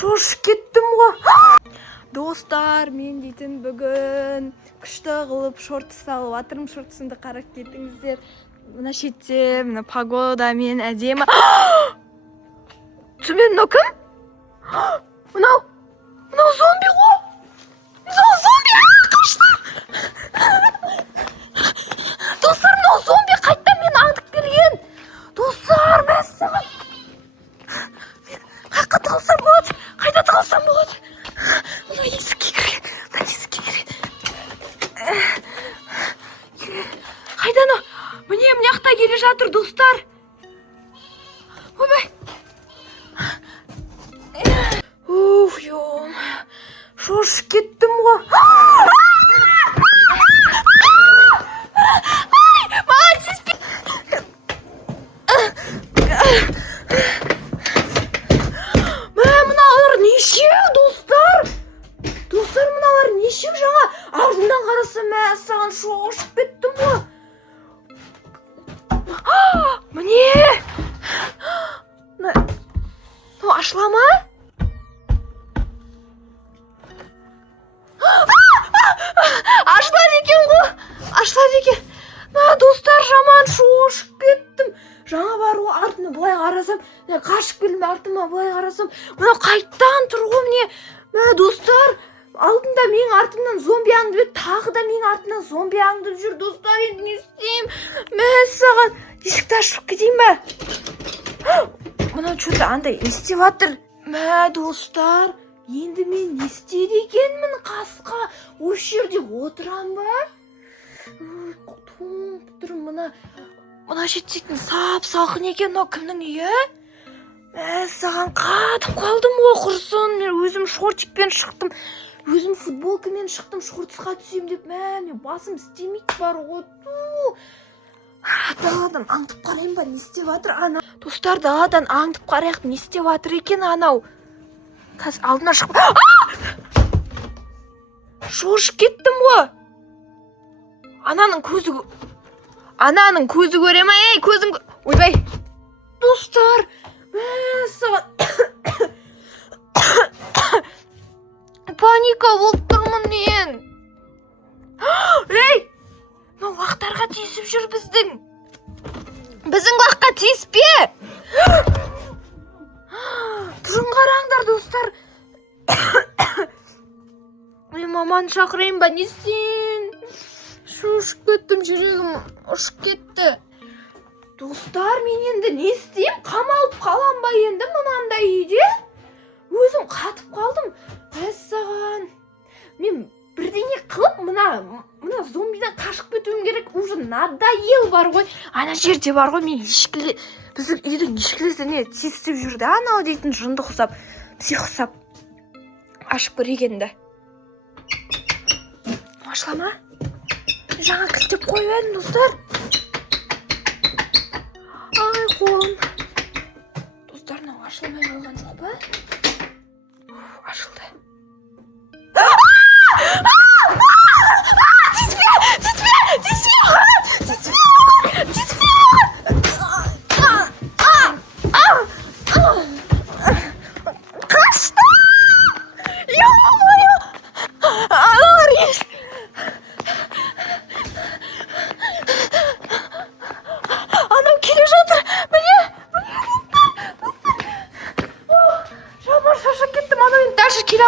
Шошып кеттім ғой. Достар, мен дейтін бүгін күшті қылып шорт салып атырым. Шортысымды қарап кетіңіздер. Мына шетте, мына погода мен әдемі. Түмен мынау кім? Мынау зомби ғой. Зомби қашты. Достар, мынау зомби қайттан мені аңдып келген. Достар, мәссаған. Қайда тығылсам болады? Қайда тығылсам болады? Мына есікке кірген. Қайдан о? Міне жақта келе жатыр, достар. Ойбай. Шошып кеттім ғой. Маған тиіспе. Мыналар нешеу, достар? Достар, мыналар нешеу жаңа? Алдымнан қарасам, саған шошып кеттім ғой. Міне. Ашыла ма? Ашылады екен ғой. Ашылады екен. Достар, жаман шошып кеттім. Жаңа бар ғой, артына былай қарасам, қашып келдім, артыма былай қарасам, мына қайттан тұр ғой міне. Достар, алдында менің артымнан зомби аңдып, тағы да менің артымнан зомби аңдып жүр. Достар, енді не істеймін? Мәссаған, есікті ашып кетейін бе? Мынау что-то андай не істеп жатыр. Достар, енді мен не істейді екенмін? Қасқа осы жерде отырам ба? Тоңып тұрмын. Мына шеттен сап-салқын екен. Мынау кімнің үйі? Мәссаған, қатып қалдым ғой, құрсын. Мен өзім шортикпен шықтым. Өзім футболкамен шықтым, шортсқа түсем деп. Мен басым істемейді бар ғой. Даладан аңдып қарайын ба, не істеп жатыр анау? Достар, даладан аңдып қарайық, не істеп жатыр екен анау? Қазір алдына шығып. Шошып кеттім ғой. Ананың көзі көре ма? Ей, көзің... Ойбай. Достар, мәссаған. Паника болып тұрмын мен. Ей, мынау лақтарға тиісіп жүр біздің. Біздің лаққа тиіспе. Тұрын қараңдар, достар. Мен маманы шақырайын ба, не істейін? Шошып кеттім, жүрегім ұшып кетті. Достар, мен енді не істеймін? Қамалып қалам ба енді мынандай үйде? Өзім қатып қалдым. Мәссаған. Мен бірдеңе қылып, мына зомбидан қашып кетуім керек. Уже надоел бар ғой. Ана жерде бар ғой, мен ешкіле... Біздің үйдің ешкілесіне тиістіп жүрді. Анау дейтін жынды құсап, псих құсап. Ашып көрегенді. Ашыла ма? Жаңа кілттеп қойып едім, достар. Ай, қолым. Достар, мынау ашылмай қалған жоқ па? Ашылды. Келе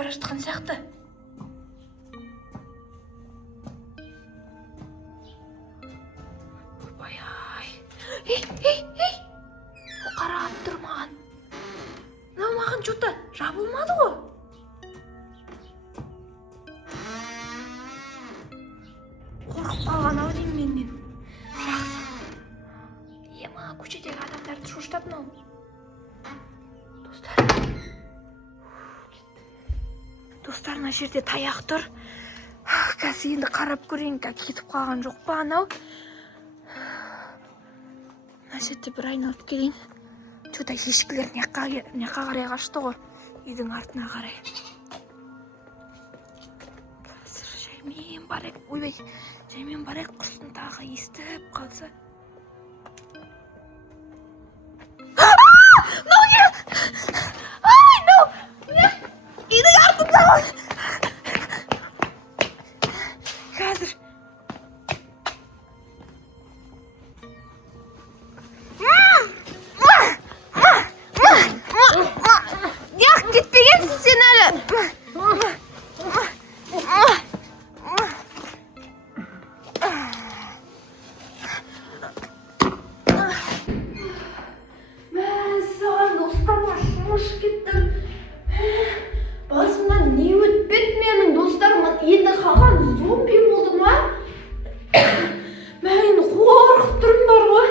бара жатқан сияқты. Ей! Қарап тұр маған. Мынау маған что-то жабылмады ғой. Қорқып қалған-ау деймін мен. Жақсы. Ема, көшедегі адамдарды шошытады мынау. Достар, мына жерде таяқ тұр. Қазір енді қарап көрейін, кетіп қалған жоқ па анау. Мына жерде бір айналып келейін. Что-то ешкілер неққа қарай қашты ғой. Үйдің артына қарай. Қазір жаймен барайық. Ойбай, жаймен барайық, құрсын тағы естіп қалса. Үйдің артында ғой. Қазір. Яқ, кетпегенсің сен әлі. Мәссаған, достарыма шошып кеттім. Басымнан не өтпеді менің достарым, енді қалған зомби болды ма? Мен қорқып тұрмын бар ғой.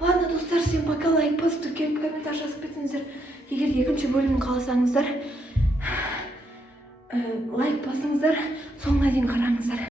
Ладно, достар, сен пока лайк басып келіп комментар жазып кетіңіздер. Егер екінші бөлімін қаласаңыздар, лайк басыңыздар, соңына дейін қараңыздар.